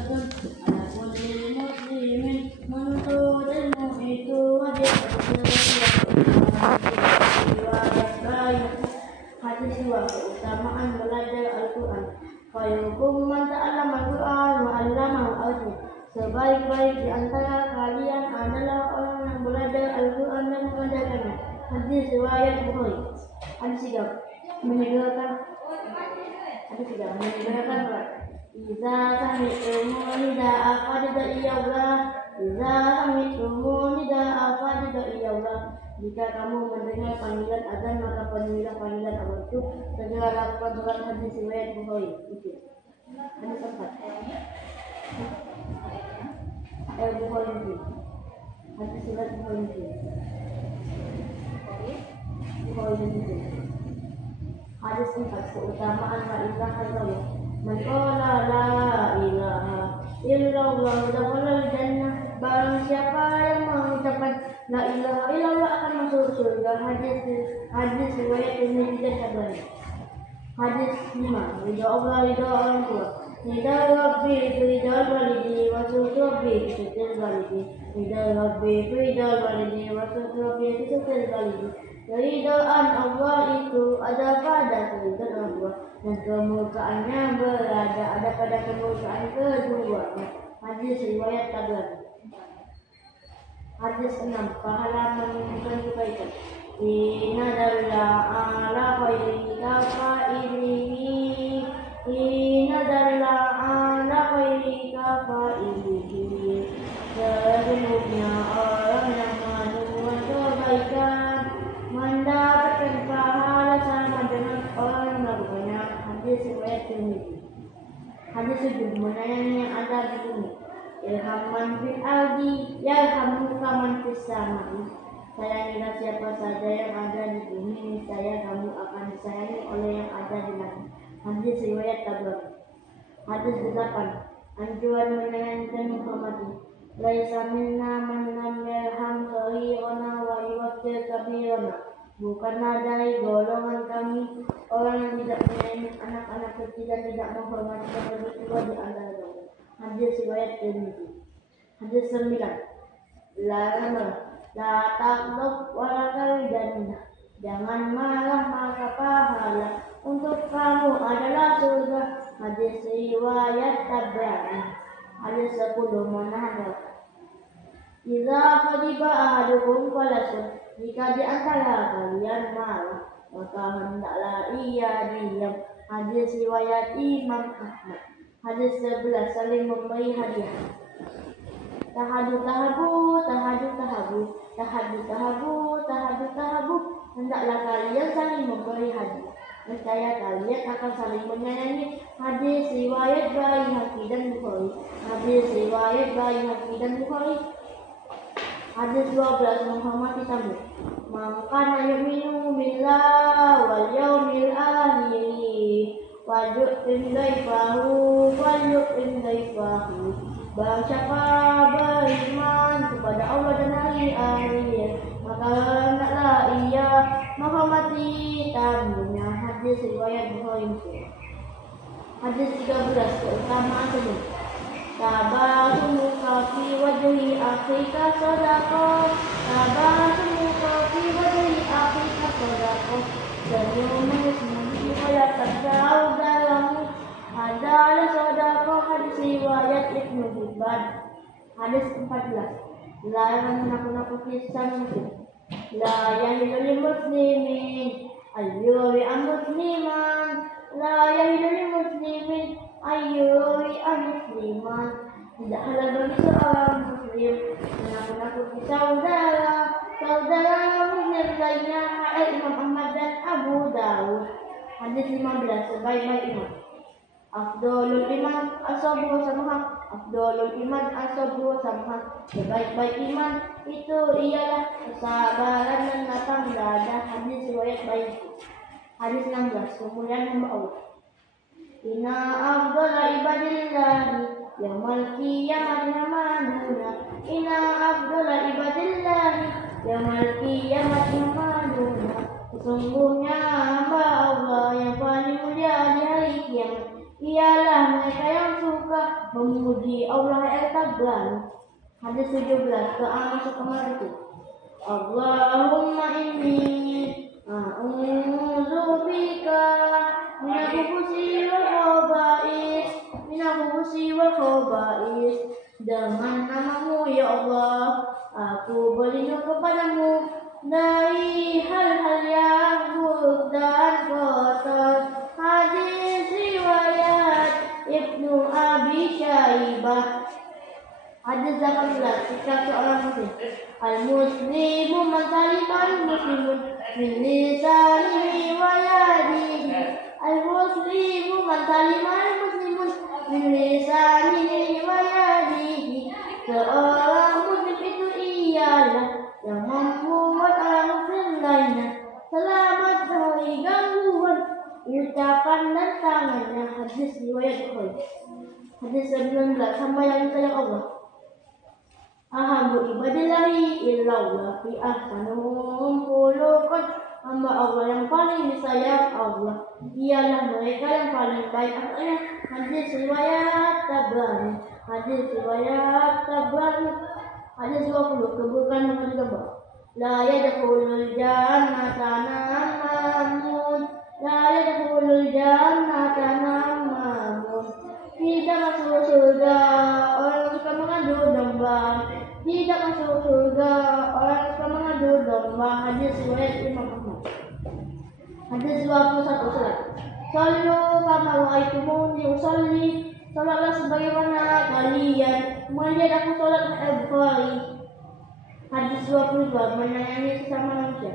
faridatun ala kulli muslimin menuntut ilmu itu wajib riwayat banyak hadis dua keutamaan belajar Al-Quran. Fayukum man ta'allama Al-Quran wa 'allamahu al-ilm. Sebaik-baik di antara kalian adalah orang yang belajar Al-Quran dan mengajarkannya. Hadis riwayat Bukhari. Hadis 3 menegakkan Iza sami'tumu nida'a fada'iyallah. Iza sami'tumu nida'a fada'iyallah. Jika kamu mendengar panggilan azan, maka penuhilah panggilan Allah itu. Segera lakukan sholat. Hadis riwayat Bukhari. Itu hadis 4. Bukhari itu. Hadis riwayat Bukhari itu. Bukhari itu. Hadis 4 keutamaan la ilaha illallah. Man qala la ilaha illallah dakhala jannah. Barang siapa yang mengucapkan la ilaha illallah akan masuk surga. Hadis riwayat Tirmidzi dan Tabrani. Hadis 5 ridha Allah, ridha orang tua. Ridha Rabbi ridha walidi wa sukhti Rabbi sukhti walidi. Ridha Rabbi ridha walidi wa sukhti Rabbi sukhti walidi. Keridhaan Allah itu ada pada keridhaan Allah dan kemurkaannya ada pada kemurkaan keduanya. Hadis riwayat Tabrani. Hadis 6 pahala menunjukkan kebaikan. Inna dalla ala khairi kafa'ilihi. Inna dalla ala khairi kafa'ilihi. Sesungguhnya orang yang melakukan kebaikan mendapatkan pahala sama dengan orang yang melakukannya. Hadis riwayat Tirmidzi. Hadis 7 menyayangi yang ada di bumi. Irhamman fil ardi yarhamuka man fis samai. Sayangilah siapa saja yang ada di bumi, niscaya kamu akan disayangi oleh yang ada di langit. Hadis riwayat Tabrani. Hadis 8 anjuran menyayangi dan menghormati. Laisa minna man lam yarham saghirana wa yuwaqqir kabirana. Bukanlah dari golongan kami orang yang tidak menyayangi anak-anak kecil dan tidak menghormati yang lebih tua di antara kami. Hadis riwayat Tirmidzi. Hadis 9 la taqlub wa la tarjanna. Jangan marah, maka pahala untuk kamu adalah surga. Hadis riwayat Tabrani. Hadis 10 menahan. Idza qadiba ahadukum falasun. Jika di antara kalian marah, maka hendaklah ia diam. Hadis riwayat Imam Ahmad. Hadis 11 saling memberi hadiah. Tahadu tahabu, tahadu tahabu, tahadu tahabu, tahadu tahabu. Hendaklah kalian saling memberi hadiah. Niscaya kalian akan saling menyayangi. Hadis riwayat Baihaqi dan Bukhari. Hadis riwayat Baihaqi dan Bukhari. Hadis 12 menghormati tamu. Man kana yu'minu billahi wal yawmil akhir waju'in daifahu waju'in daifahu. Barang siapa beriman kepada Allah dan hari akhir, maka hendaklah ia menghormati tamunya. Hadis riwayat Bukhari. Hadis 13 keutamaan senyum. Tabasumuka fi wajhi akhika sadaqah. Tabasumuka fi wajhi akhika sadaqah. Senyummu menghilangkan saudaramu adalah sedekah. Hadis riwayat Ibnu Hibban. Hadis 14 larangan menakut-nakuti sang muslim. La yahilu lil muslimin ayyuri musliman. La yahilu lil muslimin ayyuri musliman. Tidak halal bagi seorang muslim menakut-nakuti saudara muslim lainnya. Imam Ahmad dan Abu Dawud. Hadis 15 sebaik-baik iman. Afdolul iman asabu samha. Afdolul iman asabu samha. Sebaik-baik iman itu ialah kesabaran dan lapang dada. Hadis riwayat Baihaqi. Hadis 16 kemuliaan hamba Allah. Inna afdala ibadillahi yaumal qiyamati hamaduna. Inna afdala ibadillahi yaumal qiyamati hamaduna. Sesungguhnya hamba Allah yang paling mulia di hari kiamat ialah mereka yang suka memuji Allah yang Takbar. Hadis 17 doa masuk kamar itu. Allahumma inni a'udzubika minal khubusi wal khaba'is. Dengan namamu ya Allah, aku berlindung kepadamu dari hal-hal yang buruk dan kotor. Hadis riwayat Ibnu Abi Syaibah. Hadis 18 sikap seorang muslim. Al-muslimu man salimal muslimun min lisanihi wa yadihi. Al-muslimu man salimal muslimun min lisanihi wa yadihi. Seorang muslim itu ialah yang membuat orang muslim lainnya selamat dari gangguan ucapan dan tangannya. Hadis riwayat Bukhari. Hadis 19 hamba yang disayang Allah. Ahabu ibadillahi illallah fi ahsanuhum khuluqan. Hamba Allah yang paling disayang Allah ialah mereka yang paling baik akhlaknya. Hadis riwayat Tabrani. Hadis riwayat Tabrani. Hadis 20 keburukan mengenai gambar. La yadkhulul jannata namun. La yadkhulul jannata namun. Tidak masuk surga orang yang suka mengadu domba. Tidak masuk surga orang yang suka mengadu domba. Hadis riwayat Imam Ahmad. Hadis 21 salat. Sallu kama ra'aitumuni usolli. Salatlah sebagaimana kalian melihat aku salat. Bukhari. Hadis 22 menyayangi sesama manusia.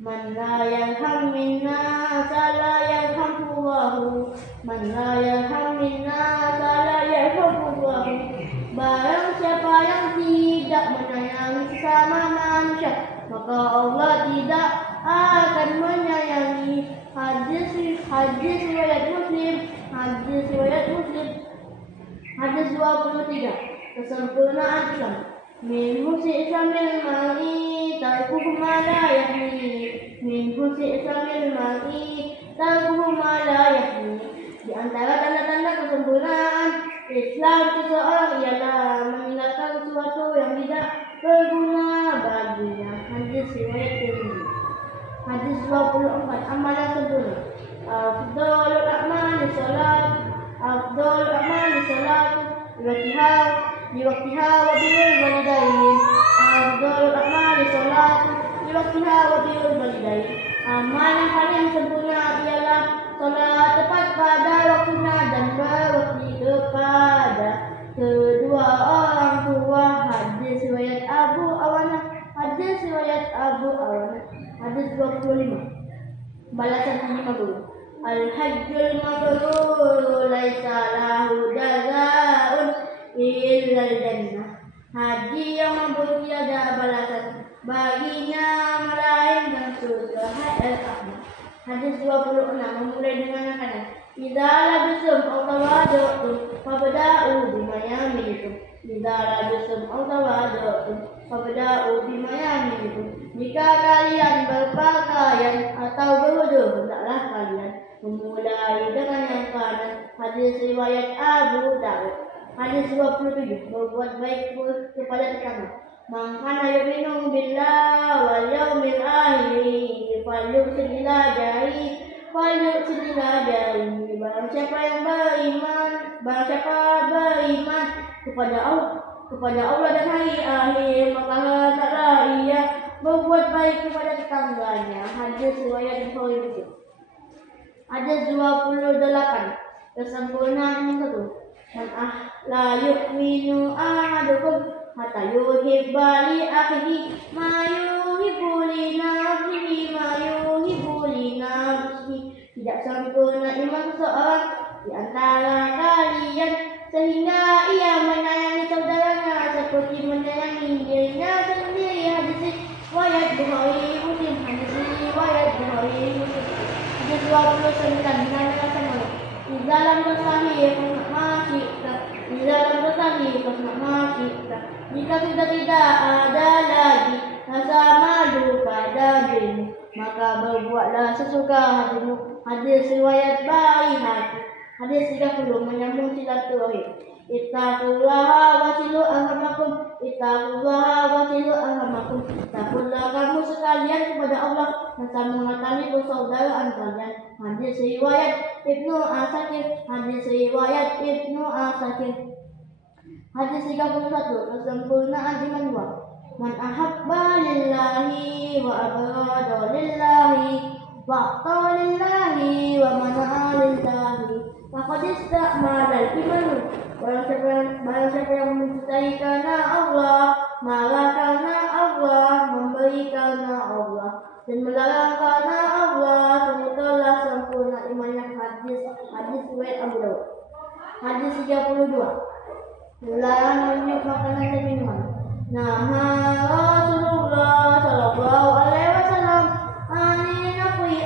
Man la yarham minna la yarhamullahu. Man la yarham minna la yarhamullahu. Barang siapa yang tidak menyayangi sesama manusia, maka Allah tidak akan menyayangi. Hadis riwayat Muslim. Hadis riwayat Muslim. Hadis 23 kesempurnaan Islam. Min husni islamil mar'i tarkuhu ma la yahni. Min husni islamil mar'i tarkuhu ma la yahni. Di antara tanda-tanda kesempurnaan Islam seseorang ialah meninggalkan sesuatu yang tidak berguna baginya. Hadis riwayat Tirmidzi. Hadis 24 amalan sempurna. Afdhalul a'mali salat. Afdhalul a'mali salat Liwaktiha wa birrul walidain. Afdhalul a'mali salat liwaktiha wa birrul walidain. Amal yang paling sempurna ialah salat tepat pada waktunya dan berbakti kepada kedua orang tua. Hadis riwayat Abu Awanah. Hadis riwayat Abu Awanah. Hadis 25 balasan haji mabrur. Al-hajjul mabrur laisa lahu jazaa'un illal jannah. Haji yang mabrur tiada balasan baginya melainkan surga. Hadis 26 memulai dengan makanan. Idza labisum aw tawaddu'tum fabda'u bima yamlikum. Idza labisum aw tawaddu'tum fabda'u bima yamlikum. Jika kalian berpakaian atau berwudu, hendaklah kalian memulai dengan yang kanan. Hadis riwayat Abu Dawud. Hadis 27 berbuat baik kepada tetangga. Man kana yu'minu billahi wal yawmil akhir falyuhsin ila jari. Barang siapa beriman kepada Allah dan hari akhir, maka hendaklah ia berbuat baik kepada tetangganya. Hadis riwayat Bukhari. Hadis 28 kesempurnaan yang satu. Man la yu'minu ahadukum hatta yuhibba li akhihi ma yuhibbu li nafsihi ma yuhibbu li nafsihi. Tidak sempurna iman seseorang di antara kalian sehingga ia menyayangi saudaranya seperti menyayangi dirinya sendiri. Hadis riwayat Bukhari Muslim. Hadis riwayat Bukhari Muslim. Hadis 29 mengatakan di dalam bersahi masih di dalam bersahi masih jika sudah tidak ada lagi rasa malu pada dirimu, maka berbuatlah sesuka hatimu. Hadis riwayat Baihaqi. Hadis 30 menyambung silaturahim. Ittaqullaha wasilu arhamakum. Ittaqullaha wasilu arhamakum. Takutlah kamu sekalian kepada Allah dan kamu mengetahui persaudaraan kalian. Hadis riwayat Ibnu Asakir. Hadis riwayat Ibnu Asakir. Hadis 31. Kesempurnaan iman dua. Man ahabba lillahi wa abrada lillahi wa aqta lillahi wa mana'a lillahi faqad istakmala al-iman. Barang siapa yang mencintai karena Allah, marah karena Allah, memberi karena Allah, dan melarang karena Allah, sungguh telah sempurna imannya. Hadis riwayat Abu Dawud. Hadis 32. Dilarang menyuk makanan dan minuman. Nah, Rasulullah sallallahu alaihi wasallam ani nafwi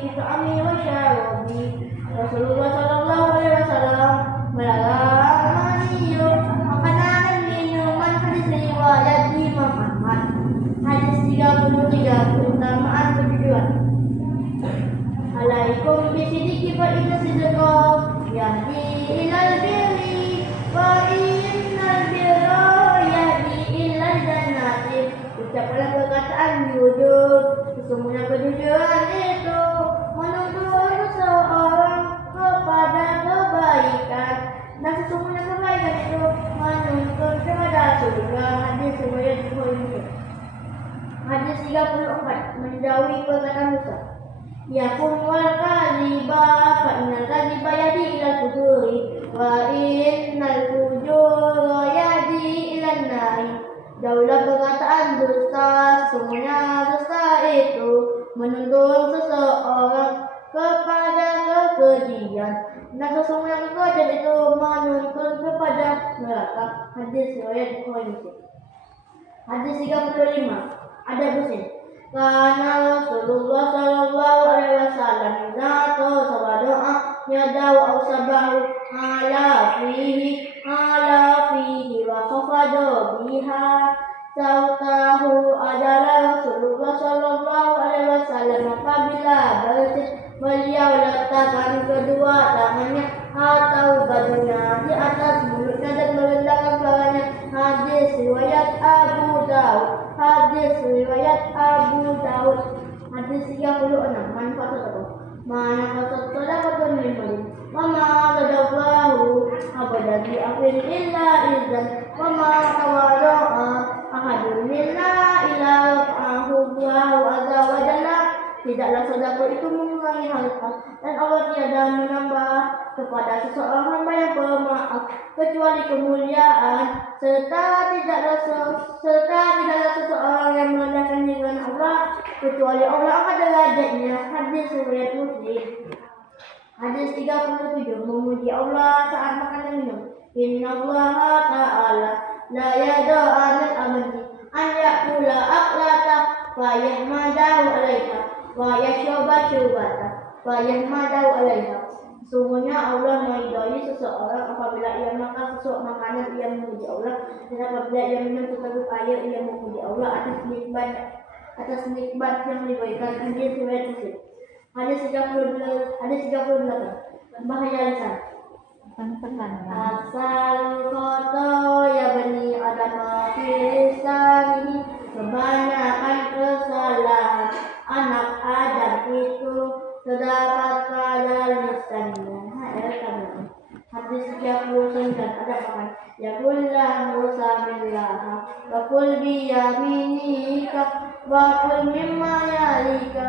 fi ta'ami wa syarabi. Rasulullah sallallahu alaihi wasallam melarang menyuk makanan dan minuman. Hadis riwayat Imam Ahmad. Hadis 33. Keutamaan kejujuran. Alaikum bisidiki fa inna sidqa yahdi ilal birri wa innal birra yahdi ilal jannati. Ucapkanlah perkataan jujur. Sesungguhnya kejujuran itu menuntun seseorang kepada kebaikan, dan sesungguhnya kebaikan itu menuntun kepada surga. Hadis riwayat Bukhari. Hadis 34. Menjauhi perkataan dusta. Yakum wal kadhiba fa innal kadhiba yahdi ilal fujuri wa innal fujura yahdi ilan nari. Jauhlah perkataan dusta, sesungguhnya dusta itu menuntun seseorang kepada kekejian, dan sesungguhnya kekejian itu menuntun kepada neraka. Hadis riwayat Bukhari. Hadis 35. Ada busin. Karena Rasulullah sallallahu alaihi wasallam idza doa yadau aw sabahu ala fihi wa khafada biha sautahu. Adalah Rasulullah sallallahu alaihi wasallam apabila bersin beliau letakkan kedua tangannya atau badannya di atas mulutnya dan merendahkan suaranya. Hadis riwayat Abu Dawud. Hadis riwayat Abu Dawud. Hadis 36. Manfaat sedekah. Manfaat sedekah min malin. Wa ma qadallahu abadan bi afin illa izzan. Wa ma tawada'a ahadun illa ila rafa'ahu Allahu azza wa jalla. Tidaklah sedekah itu mengurangi harta, dan Allah tiada menambah kepada seseorang hamba yang pemaaf kecuali kemuliaan, serta tidaklah seseorang yang merendahkan diri dengan Allah kecuali Allah akan derajatnya. Hadis riwayat Muslim. Hadis 37. Memuji Allah saat makan dan minum. Innallaha ta'ala la yada'a min abdi an ya'kula aklata fa yahmadahu 'alaiha wa yashrabu syurbata fa yahmadahu 'alaiha. Sesungguhnya Allah meridai seseorang apabila ia makan sesuatu makanan ia memuji Allah, dan apabila ia minum seteguk air ia memuji Allah atas nikmat yang diberikan. Hadis riwayat Muslim. Hadis 38. Bahaya lisan. Asal koto ya bani Adam fi lisanihi. Kebanyakan kesalahan anak Adam itu terdapat pada lisannya. Hadis 39. Ada apa? Ya kullahu samillaha wa kul bi yaminika wa kul mimma yalika.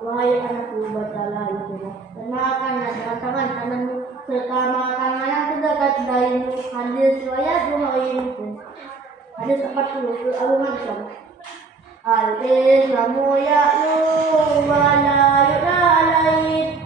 Wahai anakku, bacalah itu, dan makanlah dengan tangan kananmu serta makanan yang terdekat darimu. Hadis riwayat Bukhari Muslim. Hadis 40. Abu Mansur. Al-Islamu ya'lu wa la yu'la alaih.